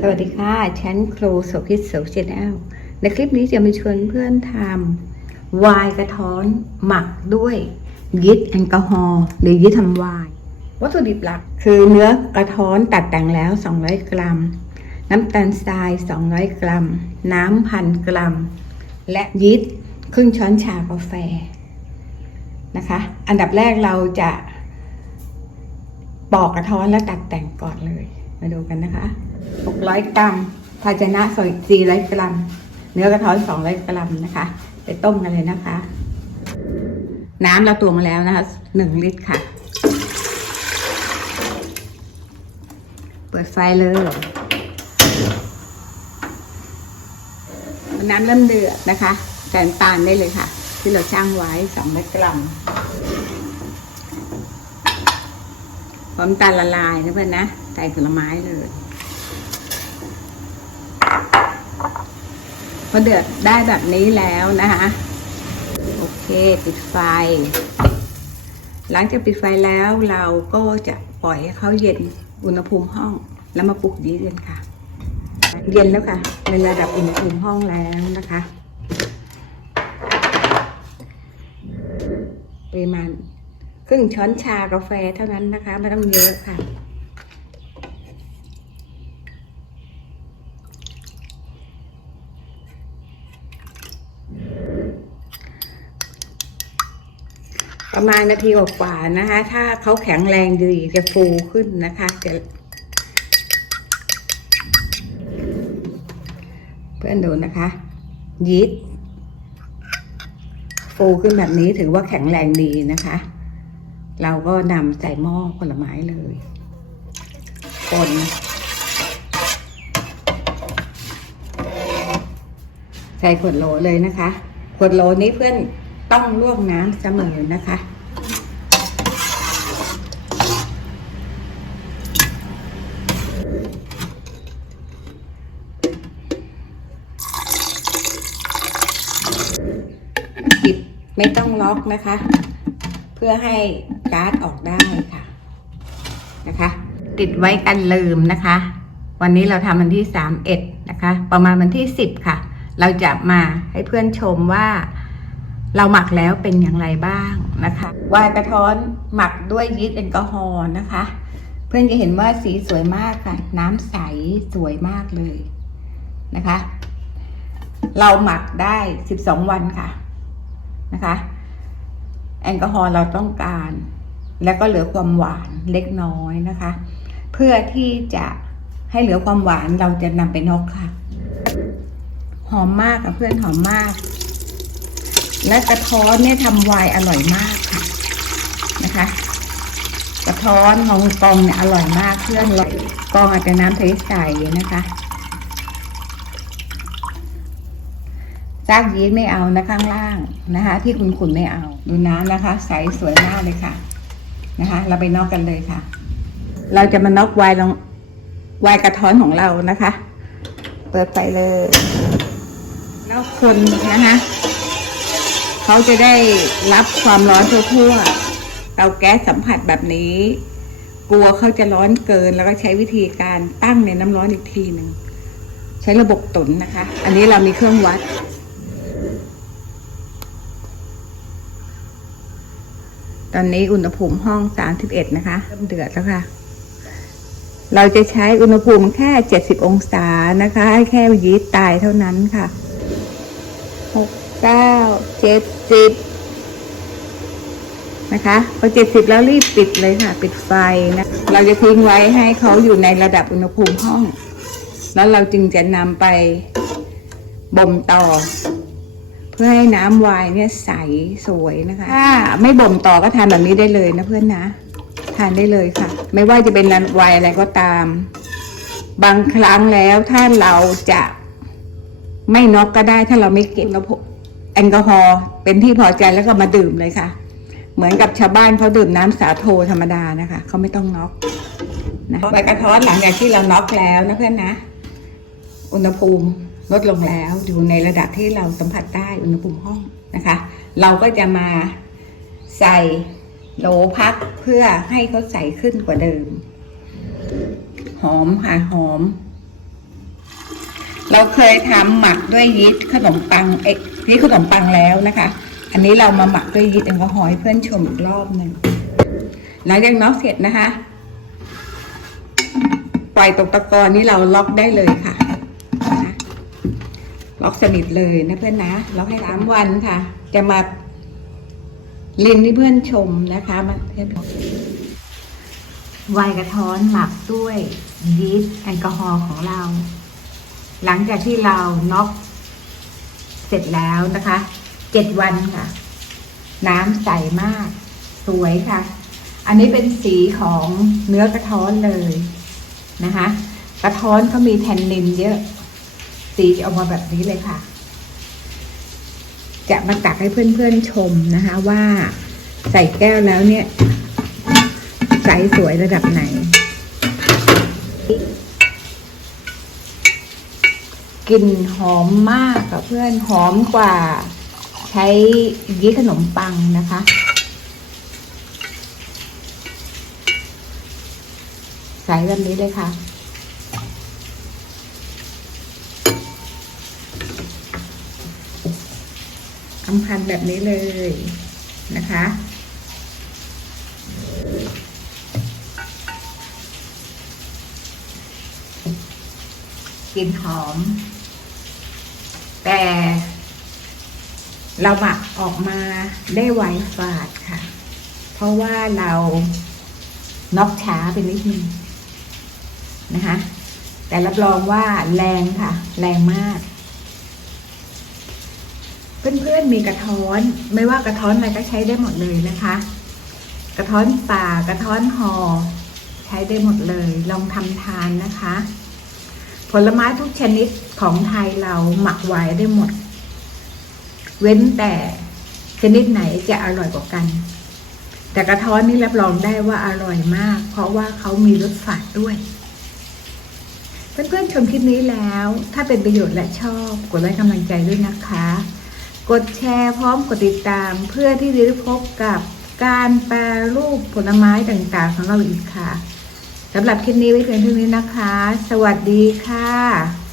สวัสดีค่ะฉันครูโสภิตโสชแนลในคลิปนี้จะมาชวนเพื่อนทำไวน์กระท้อนหมักด้วยยีสต์แอลกอฮอล์หรือยีสต์ทำไวน์วัตถุดิบหลักคือเนื้อกระท้อนตัดแต่งแล้ว 200 กรัม น้ำตาลทราย 200 กรัม น้ำพันกรัม และยีสต์ครึ่งช้อนชากาแฟนะคะ อันดับแรกเราจะปอกกระท้อนแล้วตัดแต่งก่อนเลย มาดูกันนะคะ 600 กรัม ภาชนะสอย400 กรัม เนื้อกระท้อน 200 กรัมนะคะ ไปต้มกันเลยนะคะ น้ำเราตวงมาแล้วนะคะ 1 ลิตรค่ะ เปิดไฟเลยน้ำเริ่มเดือดนะคะใส่น้ำตาลได้เลยค่ะ ที่เราช่างไว้200กรัม พร้อมตาลละลายนะเพื่อนนะใส่ผลไม้เลยพอเดือดได้แบบนี้แล้วนะคะ โอเคปิดไฟ หลังจากปิดไฟแล้วเราก็จะปล่อยให้เขาเย็นอุณหภูมิห้อง แล้วมาปลุกยีสต์กันค่ะ เย็นแล้วค่ะในระดับอุณหภูมิห้องแล้วนะคะปริมาณ ครึ่งช้อนชากาแฟเท่านั้นนะคะ ไม่ต้องเยอะค่ะ ประมาณนาทีกว่าๆนะคะ ถ้าเขาแข็งแรงดีจะฟูขึ้นนะคะจะเพื่อนดูนะคะยีสต์ฟูขึ้นแบบนี้ถือว่าแข็งแรงดีนะคะ เราก็นำใส่หม้อผลไม้เลยคนใส่ขวดโหลเลยนะคะขวดโหลนี้เพื่อนต้องลวกน้ำเสมอนะคะปิดไม่ต้องล็อกนะคะ เพื่อให้ ก๊าซออกได้ค่ะนะคะ ติดไว้กันลืมนะคะ วันนี้เราทำวันที่สามเอ็ดนะคะ ประมาณวันที่สิบค่ะ เราจะมาให้เพื่อนชมว่าเราหมักแล้วเป็นอย่างไรบ้างนะคะวายกระท้อนหมักด้วยยีสต์แอลกอฮอล์นะคะ เพื่อนจะเห็นว่าสีสวยมากค่ะ น้ำใสสวยมากเลยนะคะ เราหมักได้12วันค่ะนะคะ แอลกอฮอล์เราต้องการ แล้วก็เหลือความหวานเล็กน้อยนะคะ เพื่อที่จะให้เหลือความหวานเราจะนำไปนกค่ะ หอมมากค่ะเพื่อนหอมมาก และกระท้อนเนี่ยทำไวน์อร่อยมากค่ะนะคะ กระท้อนฮองกองเนี่ยอร่อยมากเพื่อนเรากองอาจจะน้ำใสๆนะคะซากยีสไม่เอานะข้างล่างนะคะ ที่คุณขุนไม่เอา ดูน้ำนะคะ ใสสวยมากเลยค่ะ นะคะ เราไปนอกกันเลยค่ะ เราจะมานอกไวน์ลงไวน์กระท้อนของเรานะคะ เปิดไฟเลย แล้วคนนะคะเขาจะได้รับความร้อนทั่วๆเตาแก๊สสัมผัสแบบนี้ กลัวเขาจะร้อนเกินแล้วก็ใช้วิธีการตั้งในน้ำร้อนอีกทีหนึ่งใช้ระบบตุนนะคะ อันนี้เรามีเครื่องวัด ตอนนี้อุณหภูมิห้อง31นะคะ เริ่มเดือดแล้วค่ะ เราจะใช้อุณหภูมิแค่70องศานะคะ ให้แค่ยีสต์ตายเท่านั้นค่ะหกเก้าเจ็ดสิบนะคะพอเจ็ดสิบแล้วรีบปิดเลยค่ะ ปิดไฟนะ เราจะทิ้งไว้ให้เขาอยู่ในระดับอุณหภูมิห้อง แล้วเราจึงจะนำไปบ่มต่อ เพื่อให้น้ำไวน์เนี่ยใสสวยนะคะถ้าไม่บ่มต่อก็ทานแบบนี้ได้เลยนะเพื่อนนะ ทานได้เลยค่ะ ไม่ว่าจะเป็นไวน์อะไรก็ตาม บางครั้งแล้วถ้าเราจะไม่น็อกก็ได้ถ้าเราไม่เก็บแอลกอฮอล์เป็นที่พอใจแล้วก็มาดื่มเลยค่ะ เหมือนกับชาวบ้านเขาดื่มน้ำสาโทธรรมดานะคะเขาไม่ต้องน็อกนะใบกระท้อนหลังจากที่เราน็อกแล้วนะเพื่อนนะ อุณหภูมิ ลดลงแล้วอยู่ในระดับที่เราสัมผัสได้อุณหภูมิห้องนะคะ เราก็จะมาใส่โหลพักเพื่อให้เขาใส่ขึ้นกว่าเดิม หอมค่ะหอม เราเคยทำหมักด้วยยีสต์ขนมปังเอกยีสต์ขนมปังแล้วนะคะ อันนี้เรามาหมักด้วยยีสต์แอลกอฮอล์ให้เพื่อนชมอีกรอบหนึ่งหลังจากน็อกเสร็จนะคะ ปล่อยตกตะกอนนี่เราล็อกได้เลยค่ะ ล็อกสนิทเลยนะเพื่อนนะล็อกให้สามวันค่ะ จะมาลินที่เพื่อนชมนะคะมาเพื่อนไวน์กระท้อนหมักด้วยยีสต์แอลกอฮอล์ของเรา หลังจากที่เราน็อกเสร็จแล้วนะคะเจ็ดวันค่ะ น้ำใสมาก สวยค่ะ อันนี้เป็นสีของเนื้อกระท้อนเลยนะคะ กระท้อนเขามีแทนนินเยอะ สีจะออกมาแบบนี้เลยค่ะ จะมาตักให้เพื่อนๆชมนะคะว่าใส่แก้วแล้วเนี่ยใสสวยระดับไหน กลิ่นหอมมากกับเพื่อนหอมกว่าใช้ยีสต์ขนมปังนะคะใส่แบบนี้เลยค่ะ อำพันแบบนี้เลยนะคะกลิ่นหอม แต่เราหมักออกมาได้ไวฝาดค่ะ เพราะว่าเราน็อกช้าไปนิดนึงนะคะ แต่รับรองว่าแรงค่ะ แรงมาก เพื่อนๆมีกระท้อน ไม่ว่ากระท้อนอะไรก็ใช้ได้หมดเลยนะคะ กระท้อนป่ากระท้อนหอใช้ได้หมดเลย ลองทำทานนะคะ ผลไม้ทุกชนิดของไทยเราหมักไว้ได้หมด เว้นแต่ชนิดไหนจะอร่อยกว่ากัน แต่กระท้อนนี่รับรองได้ว่าอร่อยมาก เพราะว่าเขามีรสฝาดด้วย เพื่อนๆชมคลิปนี้แล้ว ถ้าเป็นประโยชน์และชอบ กดไลค์กำลังใจด้วยนะคะ กดแชร์พร้อมกดติดตามเพื่อที่จะได้พบกับการแปรรูปผลไม้ต่างๆ ของเราอีกค่ะสำหรับคลิปนี้ไว้เพียงเท่านี้นะคะ สวัสดีค่ะ